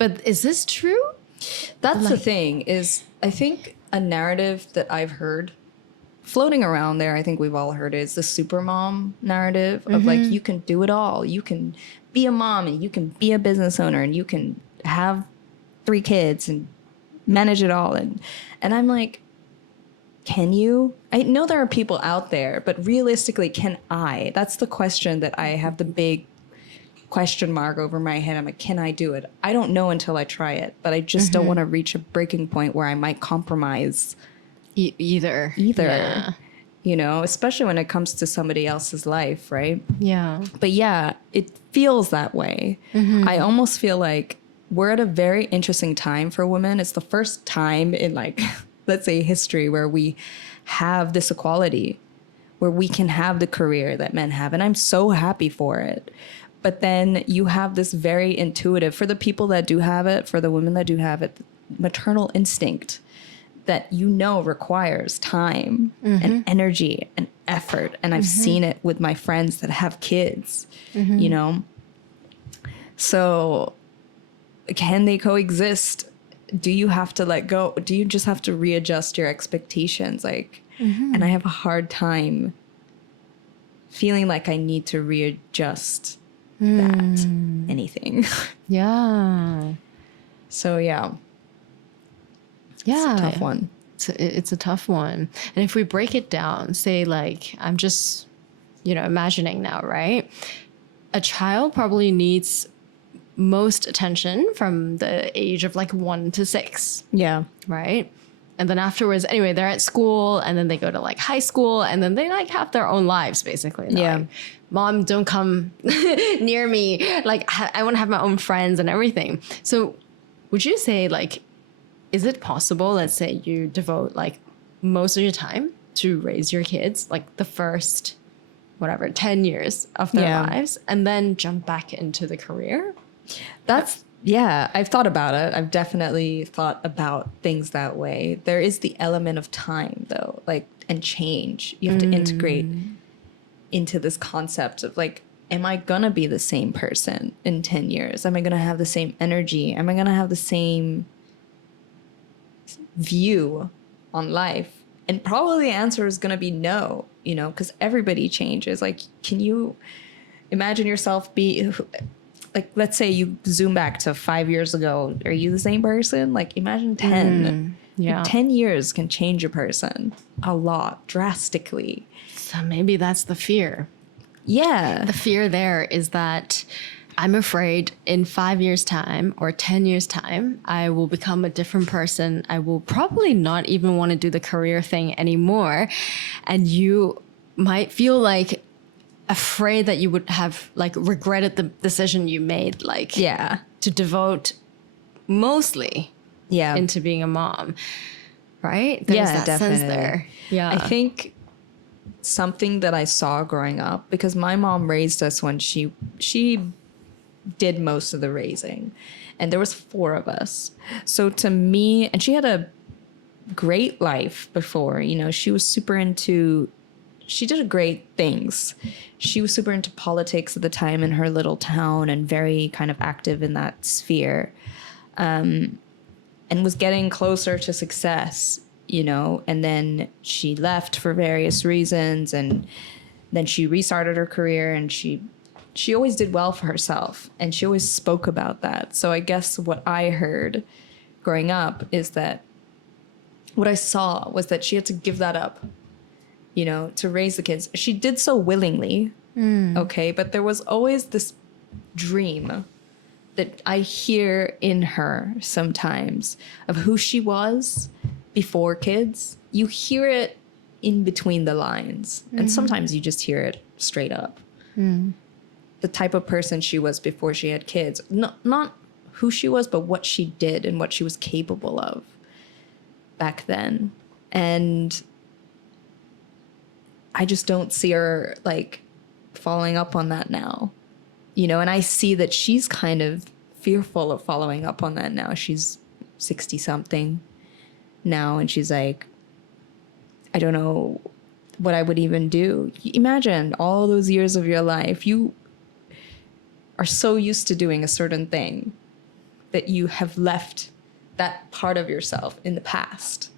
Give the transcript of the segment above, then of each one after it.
But is this true? That's the thing is, I think a narrative that I've heard floating around there, I think we've all heard it, is the supermom narrative of like, you can do it all. You can be a mom and you can be a business owner and you can have 3 kids and manage it all. And I'm like, can you? I know there are people out there, but realistically, can I? That's the question that I have the big question mark over my head. I'm like, can I do it? I don't know until I try it, but I just don't want to reach a breaking point where I might compromise Either. Yeah. You know, especially when it comes to somebody else's life, right? Yeah. But yeah, it feels that way. I almost feel like we're at a very interesting time for women. It's the first time in like, let's say history where we have this equality, where we can have the career that men have. And I'm so happy for it. But then you have this very intuitive, for the people that do have it, for the women that do have it, maternal instinct that you know requires time and energy and effort. And I've seen it with my friends that have kids, you know? So can they coexist? Do you have to let go? Do you just have to readjust your expectations? Like, and I have a hard time feeling like I need to readjust that anything. Yeah. So yeah. Yeah. It's a tough one. It's a tough one. And if we break it down, say like, I'm just, you know, imagining now, right? A child probably needs most attention from the age of like 1 to 6. Yeah. Right. And then afterwards, anyway, they're at school and then they go to like high school and then they like have their own lives basically. They're Yeah. like, Mom, don't come near me. Like I want to have my own friends and everything. So would you say like, is it possible, let's say you devote like most of your time to raise your kids, like the first, whatever, 10 years of their lives and then jump back into the career? That's, yeah, I've thought about it. I've definitely thought about things that way. There is the element of time though, like, and change. You have to integrate into this concept of like, am I gonna be the same person in 10 years? Am I gonna have the same energy? Am I gonna have the same view on life? And probably the answer is gonna be no, you know, because everybody changes. Like, can you imagine yourself be like, let's say you zoom back to 5 years ago, are you the same person? Like, imagine 10. Yeah. 10 years can change a person a lot, drastically. So maybe that's the fear. Yeah. The fear there is that I'm afraid in 5 years' time or 10 years' time, I will become a different person. I will probably not even want to do the career thing anymore. And you might feel like afraid that you would have like regretted the decision you made, like to devote mostly into being a mom, right? There's that definitely. sense there. Yeah. I think something that I saw growing up, because my mom raised us when she did most of the raising, and there was 4 of us. So to me, and she had a great life before, you know, she was super into, she did great things. She was super into politics at the time in her little town and very kind of active in that sphere, and was getting closer to success, you know, and then she left for various reasons, and then she restarted her career, and she always did well for herself, and she always spoke about that. So I guess what I heard growing up is that what I saw was that she had to give that up, you know, to raise the kids. She did so willingly, okay, but there was always this dream that I hear in her sometimes of who she was before kids. You hear it in between the lines, and sometimes you just hear it straight up. The type of person she was before she had kids. Not who she was, but what she did and what she was capable of back then. And I just don't see her like following up on that now, you know, and I see that she's kind of fearful of following up on that now. She's 60 something now, and she's like, I don't know what I would even do. Imagine all those years of your life. You are so used to doing a certain thing that you have left that part of yourself in the past.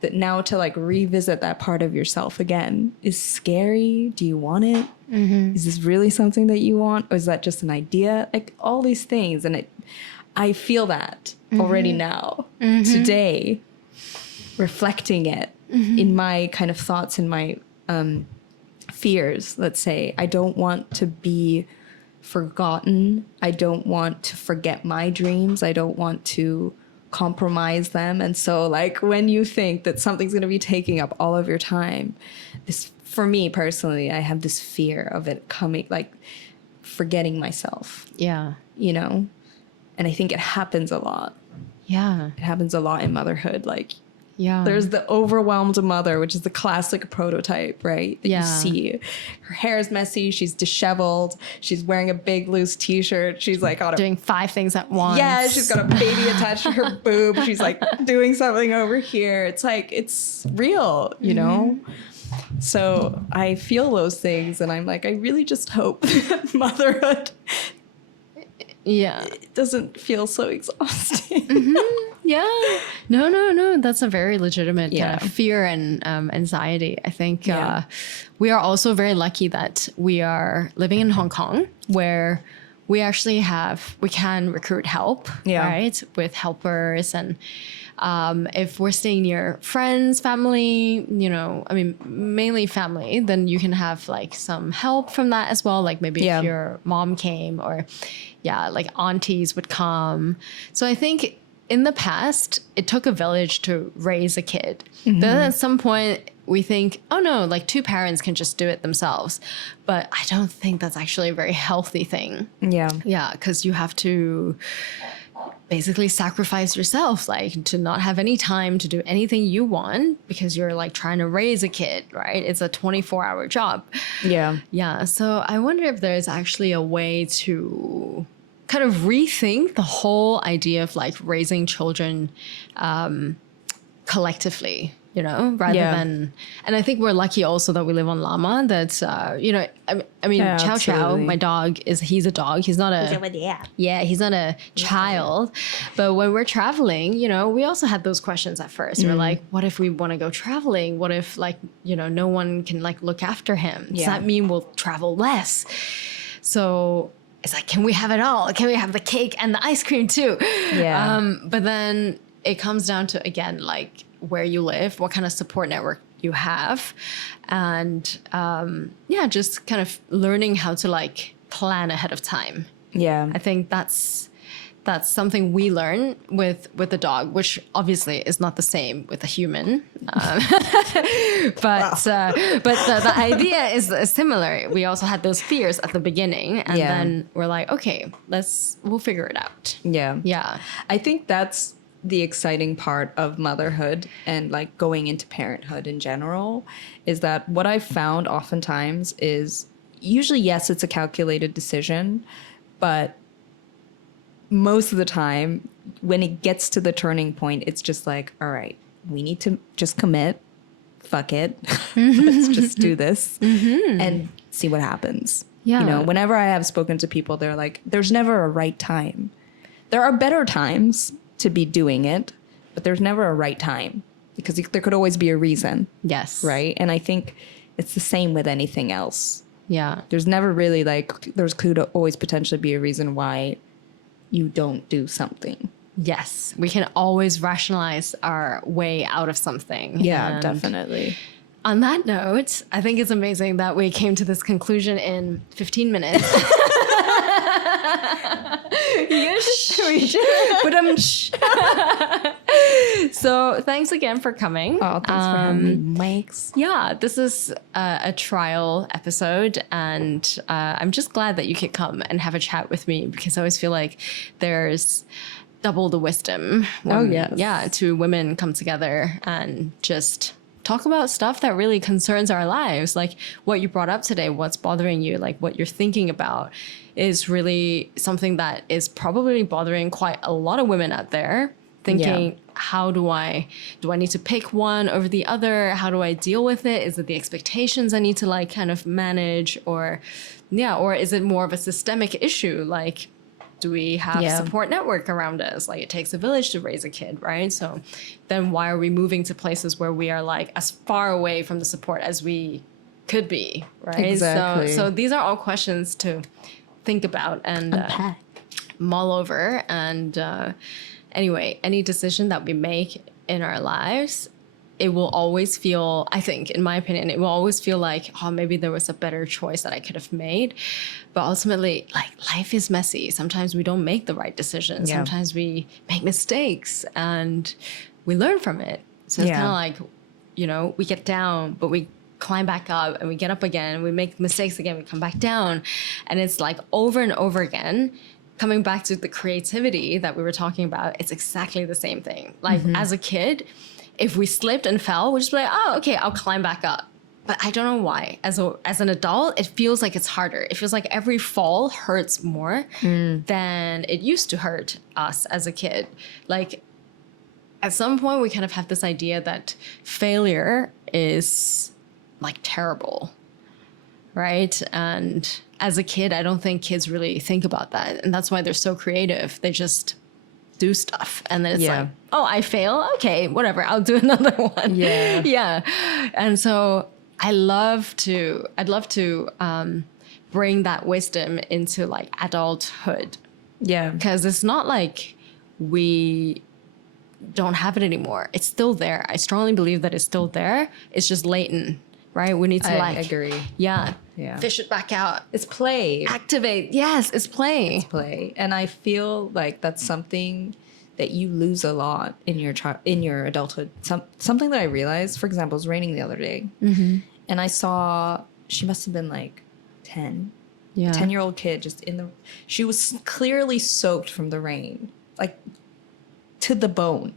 That now to like revisit that part of yourself again is scary. Do you want it? Is this really something that you want? Or is that just an idea? Like all these things. And I feel that already now, today, reflecting it in my kind of thoughts and my fears, let's say. I don't want to be forgotten. I don't want to forget my dreams. I don't want to compromise them. And so like when you think that something's going to be taking up all of your time, this, for me personally, I have this fear of it coming, like forgetting myself. Yeah. You know? And I think it happens a lot. Yeah. It happens a lot in motherhood. Like, Yeah. there's the overwhelmed mother, which is the classic prototype, right? That Yeah. you see. Her hair is messy. She's disheveled. She's wearing a big loose t-shirt. She's like on a doing 5 things at once. yeah, she's got a baby attached to her boob. She's like doing something over here. It's like, it's real, you know? So I feel those things and I'm like, I really just hope that motherhood Yeah. doesn't feel so exhausting. Yeah. No. That's a very legitimate Yeah. kind of fear and anxiety. I think Yeah. we are also very lucky that we are living in Hong Kong, where we actually we can recruit help, Yeah. right? With helpers. And if we're staying near friends, family, you know, I mean, mainly family, then you can have like some help from that as well. Like maybe Yeah. if your mom came or like aunties would come. So I think in the past, it took a village to raise a kid. Then at some point, we think, oh no, like 2 parents can just do it themselves. But I don't think that's actually a very healthy thing. Yeah. Yeah, because you have to basically sacrifice yourself, like to not have any time to do anything you want because you're like trying to raise a kid, right? It's a 24-hour job. Yeah. Yeah, so I wonder if there's actually a way to kind of rethink the whole idea of like raising children collectively, you know, rather Yeah. than, and I think we're lucky also that we live on Llama. That's, you know, I mean, Yeah, Chow Chow, absolutely. my dog, he's a dog. He's not a, he's not a child. But when we're traveling, you know, we also had those questions at first. We're like, what if we want to go traveling? What if like, you know, no one can like look after him? Does Yeah. that mean we'll travel less? So it's like, can we have it all? Can we have the cake and the ice cream too? Yeah. But then it comes down to, again, like where you live, what kind of support network you have. And yeah, just kind of learning how to like plan ahead of time. Yeah. I think that's something we learn with the dog, which obviously is not the same with a human. But the idea is similar. We also had those fears at the beginning, and Yeah. then we're like, okay, we'll figure it out. Yeah. Yeah. I think that's the exciting part of motherhood and like going into parenthood in general is that what I've found oftentimes is usually, yes, it's a calculated decision, but most of the time when it gets to the turning point, it's just like, all right, we need to just commit. Fuck it. Let's just do this and see what happens. Yeah. You know, whenever I have spoken to people, they're like, there's never a right time. There are better times to be doing it, but there's never a right time because there could always be a reason, Yes. right? And I think it's the same with anything else. Yeah. There's never really like, there's could always potentially be a reason why you don't do something. Yes. We can always rationalize our way out of something. Yeah, And definitely. on that note, I think it's amazing that we came to this conclusion in 15 minutes. So thanks again for coming. Oh, thanks for having me, Mikes. Yeah, this is a trial episode, and I'm just glad that you could come and have a chat with me because I always feel like there's double the wisdom. When, yes. Yeah, two women come together and just talk about stuff that really concerns our lives, like what you brought up today, what's bothering you, like what you're thinking about is really something that is probably bothering quite a lot of women out there. Thinking, how do I need to pick one over the other? How do I deal with it? Is it the expectations I need to like kind of manage, or is it more of a systemic issue? Like, Do we have a support network around us? Like, it takes a village to raise a kid, right? So then why are we moving to places where we are like as far away from the support as we could be, right? Exactly. So these are all questions to think about and mull over. And anyway, any decision that we make in our lives, it will always feel, I think, in my opinion, it will always feel like, oh, maybe there was a better choice that I could have made. But ultimately, like, life is messy. Sometimes we don't make the right decision. Yeah. Sometimes we make mistakes and we learn from it. So it's kind of like, you know, we get down, but we climb back up and we get up again. We make mistakes again, we come back down. And it's like over and over again, coming back to the creativity that we were talking about, it's exactly the same thing. Like as a kid, if we slipped and fell, we'd just be like, oh, okay, I'll climb back up. But I don't know why. As an adult, it feels like it's harder. It feels like every fall hurts more than it used to hurt us as a kid. Like, at some point, we kind of have this idea that failure is like terrible, right? And as a kid, I don't think kids really think about that. And that's why they're so creative. They just do stuff. And then it's like, oh, I fail? Okay, whatever. I'll do another one. Yeah. Yeah. And so I'd love to bring that wisdom into like adulthood. Yeah. Because it's not like we don't have it anymore. It's still there. I strongly believe that it's still there. It's just latent, right? We need to I agree. Yeah. Yeah. Fish it back out. It's play. Activate. Yes, it's play. It's play. And I feel like that's something that you lose a lot in your adulthood. Something that I realized, for example, it was raining the other day. And I saw, she must have been like 10. Yeah. 10-year-old kid just she was clearly soaked from the rain, like to the bone,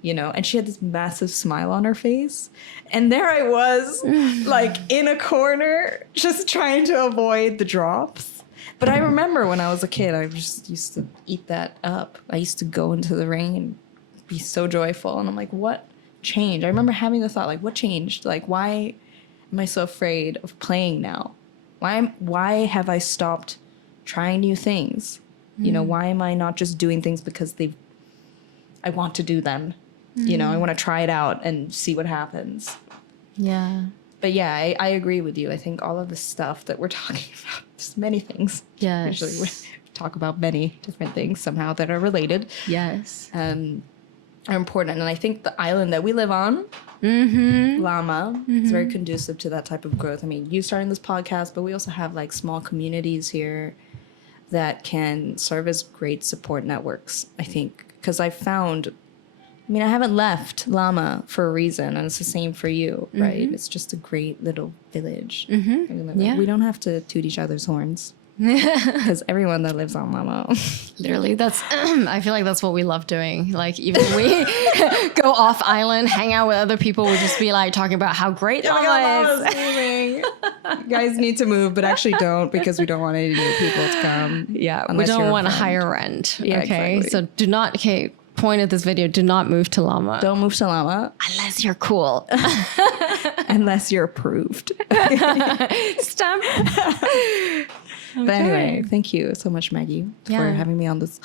you know, and she had this massive smile on her face. And there I was, like in a corner, just trying to avoid the drops. But I remember when I was a kid, I just used to eat that up. I used to go into the rain and be so joyful. And I'm like, what changed? I remember having the thought, like, what changed? Like, why am I so afraid of playing now? Why have I stopped trying new things? You know, why am I not just doing things because I want to do them? You know, I want to try it out and see what happens. Yeah. But yeah, I agree with you. I think all of the stuff that we're talking about, just many things. Yes. Usually we talk about many different things somehow that are related. Yes. Are important. And I think the island that we live on, Lama, is very conducive to that type of growth. I mean, you starting this podcast, but we also have like small communities here that can serve as great support networks, I think. Because I found, I mean, I haven't left Lama for a reason, and it's the same for you, right? It's just a great little village. Yeah. We don't have to toot each other's horns. Because everyone that lives on Lama. Literally, that's, I feel like that's what we love doing. Like, even when we go off island, hang out with other people, we'll just be like talking about how great Lama is. You guys need to move, but actually don't, because we don't want any new people to come. Yeah, we don't want to hire rent. Yeah, okay, exactly. so do not, point of this video, do not move to Lama. Don't move to Lama. Unless you're cool. Unless you're approved. Stamp. But anyway, thank you so much, Maggie, for Yeah. having me on this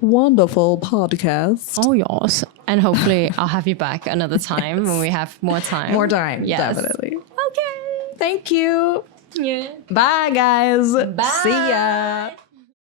wonderful podcast. Oh, yes. And hopefully I'll have you back another time when we have more time. More time, Yes. definitely. Okay. Thank you. Yeah. Bye, guys. Bye. See ya.